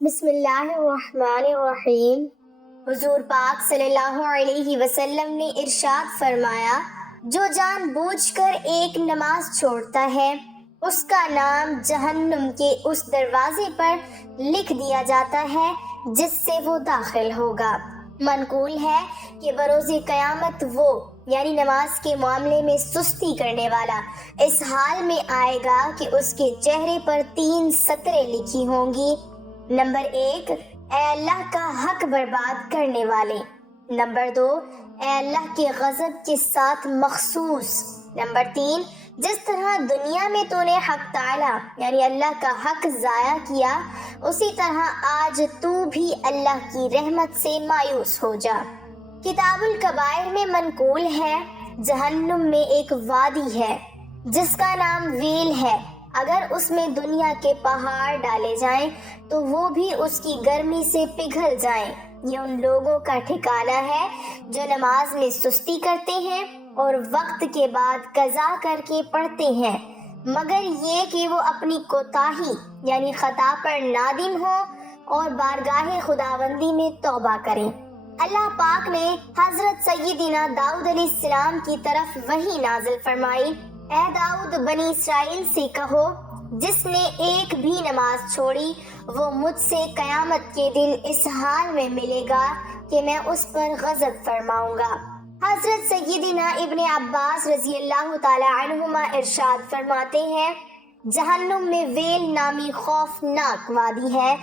بسم اللہ الرحمن الرحیم۔ حضور پاک صلی اللہ علیہ وسلم نے ارشاد فرمایا، جو جان بوجھ کر ایک نماز چھوڑتا ہے اس کا نام جہنم کے اس دروازے پر لکھ دیا جاتا ہے جس سے وہ داخل ہوگا۔ منقول ہے کہ بروز قیامت وہ یعنی نماز کے معاملے میں سستی کرنے والا اس حال میں آئے گا کہ اس کے چہرے پر 3 سطریں لکھی ہوں گی۔ نمبر 1، اے اللہ کا حق برباد کرنے والے۔ نمبر 2، اے اللہ کے غضب کے ساتھ مخصوص۔ نمبر 3، جس طرح دنیا میں تو نے حق تعالی یعنی اللہ کا حق ضائع کیا، اسی طرح آج تو بھی اللہ کی رحمت سے مایوس ہو جا۔ کتاب الکبائر میں منقول ہے، جہنم میں ایک وادی ہے جس کا نام ویل ہے، اگر اس میں دنیا کے پہاڑ ڈالے جائیں تو وہ بھی اس کی گرمی سے پگھل جائیں۔ یہ ان لوگوں کا ٹھکانہ ہے جو نماز میں سستی کرتے ہیں اور وقت کے بعد قضا کر کے پڑھتے ہیں، مگر یہ کہ وہ اپنی کوتاہی یعنی خطا پر نادم ہوں اور بارگاہ خداوندی میں توبہ کریں۔ اللہ پاک نے حضرت سیدنا داؤد علیہ السلام کی طرف وحی نازل فرمائی، اے داؤد بنی اسرائیل سے کہو، جس نے ایک بھی نماز چھوڑی وہ مجھ سے قیامت کے دن اس حال میں ملے گا کہ میں اس پر غضب فرماؤں گا۔ حضرت سیدنا ابن عباس رضی اللہ تعالی عنہما ارشاد فرماتے ہیں، جہنم میں ویل نامی خوفناک وادی ہے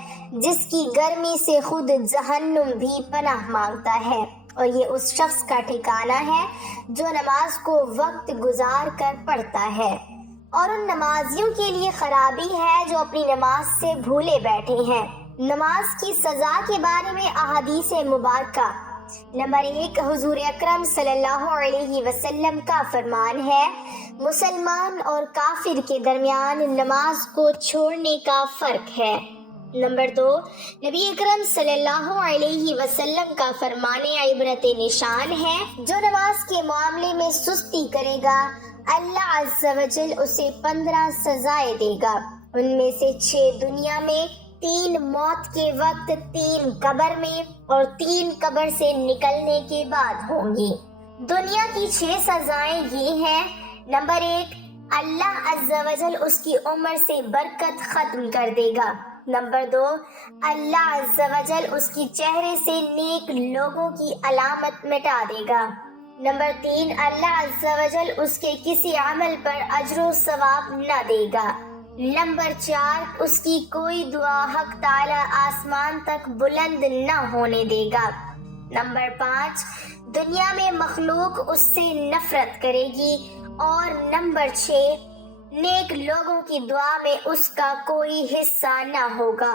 جس کی گرمی سے خود جہنم بھی پناہ مانگتا ہے، اور یہ اس شخص کا ٹھکانہ ہے جو نماز کو وقت گزار کر پڑھتا ہے، اور ان نمازیوں کے لیے خرابی ہے جو اپنی نماز سے بھولے بیٹھے ہیں۔ نماز کی سزا کے بارے میں احادیث مبارکہ۔ نمبر 1، حضور اکرم صلی اللہ علیہ وسلم کا فرمان ہے، مسلمان اور کافر کے درمیان نماز کو چھوڑنے کا فرق ہے۔ نمبر 2، نبی اکرم صلی اللہ علیہ وسلم کا فرمان عبرت نشان ہے، جو نماز کے معاملے میں سستی کرے گا اللہ عز و جل اسے 15 سزائیں دے گا، ان میں سے 6 دنیا میں، 3 موت کے وقت، 3 قبر میں اور 3 قبر سے نکلنے کے بعد ہوں گی۔ دنیا کی 6 سزائیں یہ ہیں، نمبر 1، اللہ عز و جل اس کی عمر سے برکت ختم کر دے گا۔ نمبر 2، اللہ عز و جل اس کی چہرے سے نیک لوگوں کی علامت مٹا دے گا۔ نمبر 3، اللہ عز و جل اس کے کسی عمل پر اجر و ثواب نہ دے گا۔ نمبر 4، اس کی کوئی دعا حق تعالی آسمان تک بلند نہ ہونے دے گا۔ نمبر 5، دنیا میں مخلوق اس سے نفرت کرے گی، اور نمبر 6، نیک لوگوں کی دعا میں اس کا کوئی حصہ نہ ہوگا۔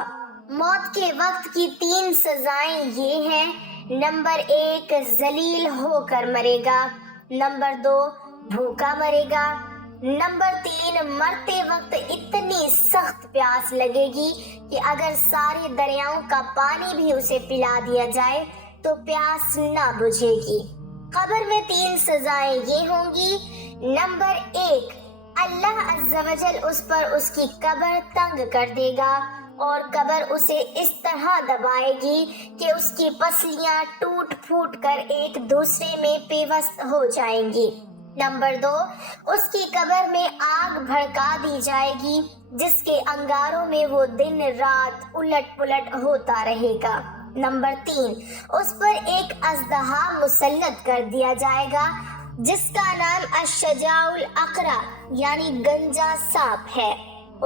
موت کے وقت کی 3 سزائیں یہ ہیں، نمبر 1، ذلیل ہو کر مرے گا۔ نمبر 2، بھوکا مرے گا۔ نمبر 3، مرتے وقت اتنی سخت پیاس لگے گی کہ اگر سارے دریاؤں کا پانی بھی اسے پلا دیا جائے تو پیاس نہ بجھے گی۔ قبر میں 3 سزائیں یہ ہوں گی، نمبر 1، اللہ عز و جل اس پر اس کی قبر تنگ کر دے گا اور قبر اسے اس طرح دبائے گی کہ اس کی پسلیاں ٹوٹ پھوٹ کر ایک دوسرے میں پیوست ہو جائیں گی۔ نمبر 2، اس کی قبر میں آگ بھڑکا دی جائے گی جس کے انگاروں میں وہ دن رات الٹ پلٹ ہوتا رہے گا۔ نمبر 3، اس پر ایک اژدہا مسلط کر دیا جائے گا جس کا نام الشجاع الاقرع یعنی گنجا سانپ ہے۔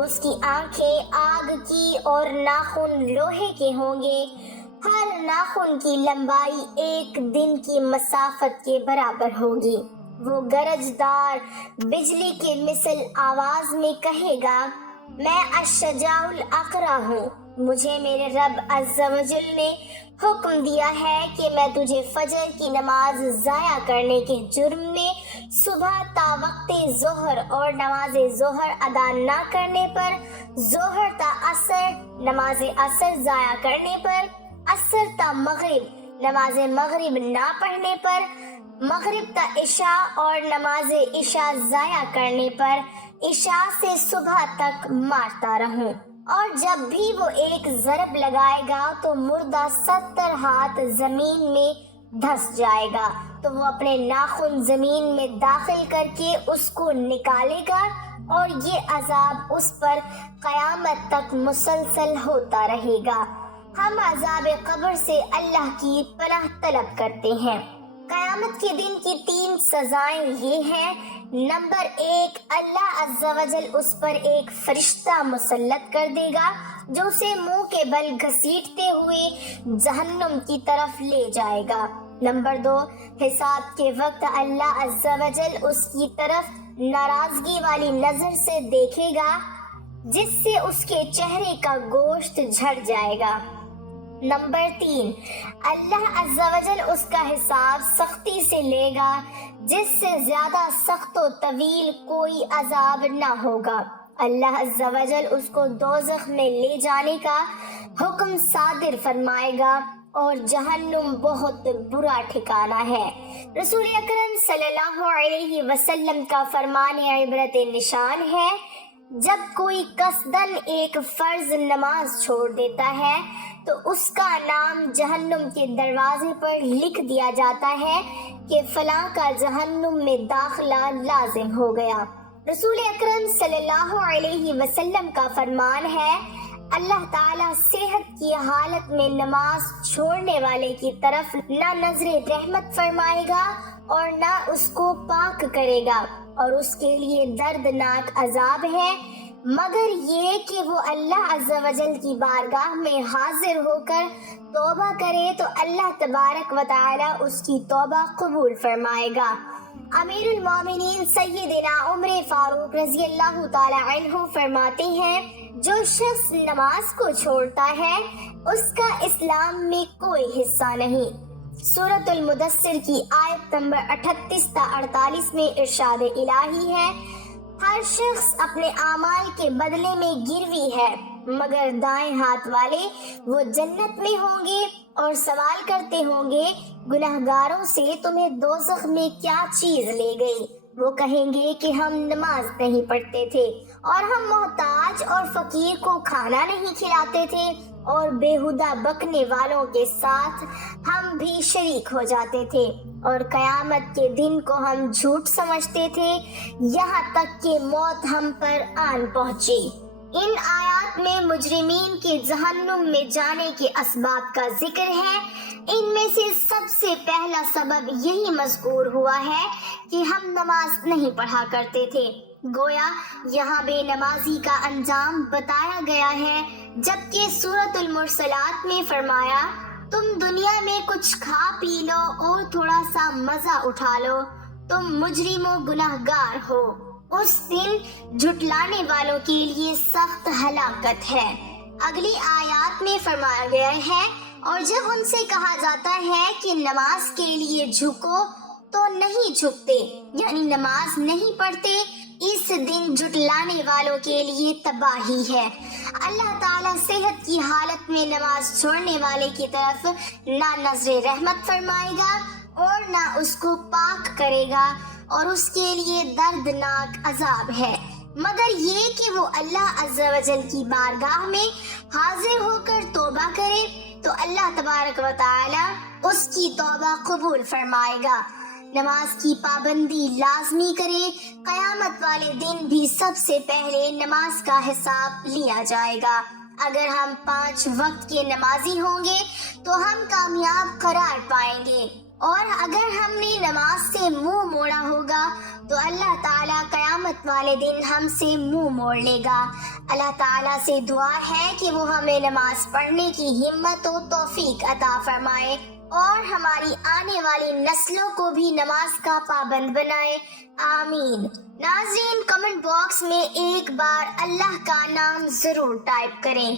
اس کی آنکھیں آگ کی اور ناخن لوہے کے ہوں گے، ہر ناخن کی لمبائی 1 دن کی مسافت کے برابر ہوگی۔ وہ گرجدار بجلی کے مثل آواز میں کہے گا، میں الشجاع الاقرع ہوں، مجھے میرے رب عز و جل نے حکم دیا ہے کہ میں تجھے فجر کی نماز ضائع کرنے کے جرم میں صبح تا وقت ظہر اور نماز ظہر ادا نہ کرنے پر، ظہر تا عصر نماز عصر ضائع کرنے پر، عصر تا مغرب نماز مغرب نہ پڑھنے پر، مغرب تا عشاء اور نماز عشاء ضائع کرنے پر عشاء سے صبح تک مارتا رہوں۔ اور جب بھی وہ ایک ضرب لگائے گا تو مردہ 70 ہاتھ زمین میں دھس جائے گا، تو وہ اپنے ناخن زمین میں داخل کر کے اس کو نکالے گا، اور یہ عذاب اس پر قیامت تک مسلسل ہوتا رہے گا۔ ہم عذاب قبر سے اللہ کی پناہ طلب کرتے ہیں۔ قیامت کے دن کی 3 سزائیں یہ ہیں۔ نمبر 1، اللہ عز و جل اس پر ایک فرشتہ مسلط کر دے گا جو اسے منہ کے بل گھسیٹتے ہوئے جہنم کی طرف لے جائے گا۔ نمبر 2، حساب کے وقت اللہ عز و جل اس کی طرف ناراضگی والی نظر سے دیکھے گا جس سے اس کے چہرے کا گوشت جھڑ جائے گا۔ نمبر 3، اللہ عز و جل اس کا حساب سختی سے لے گا جس سے زیادہ سخت و طویل کوئی عذاب نہ ہوگا۔ اللہ عز و جل اس کو دوزخ میں لے جانے کا حکم صادر فرمائے گا، اور جہنم بہت برا ٹھکانہ ہے۔ رسول اکرم صلی اللہ علیہ وسلم کا فرمان عبرت نشان ہے، جب کوئی قصداً ایک فرض نماز چھوڑ دیتا ہے تو اس کا نام جہنم کے دروازے پر لکھ دیا جاتا ہے کہ فلاں کا جہنم میں داخلہ لازم ہو گیا۔ رسول اکرم صلی اللہ علیہ وسلم کا فرمان ہے، اللہ تعالیٰ صحت کی حالت میں نماز چھوڑنے والے کی طرف نہ نظر رحمت فرمائے گا اور نہ اس کو پاک کرے گا، اور اس کے لیے دردناک عذاب ہے، مگر یہ کہ وہ اللہ عز و جل کی بارگاہ میں حاضر ہو کر توبہ کرے تو اللہ تبارک و تعالی اس کی توبہ قبول فرمائے گا۔ امیر المومنین سیدنا عمر فاروق رضی اللہ تعالی عنہ فرماتے ہیں، جو شخص نماز کو چھوڑتا ہے اس کا اسلام میں کوئی حصہ نہیں۔ سورۃ المدثر کی آیت نمبر 38 تا 48 میں ارشاد الہی ہے، ہر شخص اپنے اعمال کے بدلے میں گروی ہے، مگر دائیں ہاتھ والے وہ جنت میں ہوں گے اور سوال کرتے ہوں گے گنہگاروں سے، تمہیں دوزخ میں کیا چیز لے گئی؟ وہ کہیں گے کہ ہم نماز نہیں پڑھتے تھے، اور ہم محتاج اور فقیر کو کھانا نہیں کھلاتے تھے، اور بیہودہ بکنے والوں کے ساتھ ہم بھی شریک ہو جاتے تھے، اور قیامت کے دن کو ہم جھوٹ سمجھتے تھے، یہاں تک کہ موت ہم پر آن پہنچی۔ ان آیات میں مجرمین کے جہنم میں جانے کے اسباب کا ذکر ہے۔ ان میں سے سب سے پہلا سبب یہی مذکور ہوا ہے کہ ہم نماز نہیں پڑھا کرتے تھے۔ گویا یہاں بے نمازی کا انجام بتایا گیا ہے، جبکہ سورۃ المرسلات میں فرمایا، تم دنیا میں کچھ کھا پی لو اور تھوڑا سا مزہ اٹھا لو، تم مجرم و گناہگار ہو، اس دن جھٹلانے والوں کے لیے سخت ہلاکت ہے۔ اگلی آیات میں فرمایا گیا ہے، اور جب ان سے کہا جاتا ہے کہ نماز کے لیے جھکو تو نہیں جھکتے، یعنی نماز نہیں پڑھتے، اس دن جھٹلانے والوں کے لیے تباہی ہے۔ اللہ تعالیٰ صحت کی حالت میں نماز چھوڑنے والے کی طرف نہ نظر رحمت فرمائے گا اور نہ اس کو پاک کرے گا، اور اس کے لیے دردناک عذاب ہے، مگر یہ کہ وہ اللہ عز و جل کی بارگاہ میں حاضر ہو کر توبہ کرے تو اللہ تبارک و تعالی اس کی توبہ قبول فرمائے گا۔ نماز کی پابندی لازمی کرے، قیامت والے دن بھی سب سے پہلے نماز کا حساب لیا جائے گا۔ اگر ہم 5 وقت کے نمازی ہوں گے تو ہم کامیاب قرار پائیں گے، اور اگر ہم نے نماز سے منہ موڑا ہوگا تو اللہ تعالیٰ قیامت والے دن ہم سے منہ موڑ لے گا۔ اللہ تعالیٰ سے دعا ہے کہ وہ ہمیں نماز پڑھنے کی ہمت و توفیق عطا فرمائے، اور ہماری آنے والی نسلوں کو بھی نماز کا پابند بنائے، آمین۔ ناظرین، کمنٹ باکس میں ایک بار اللہ کا نام ضرور ٹائپ کریں۔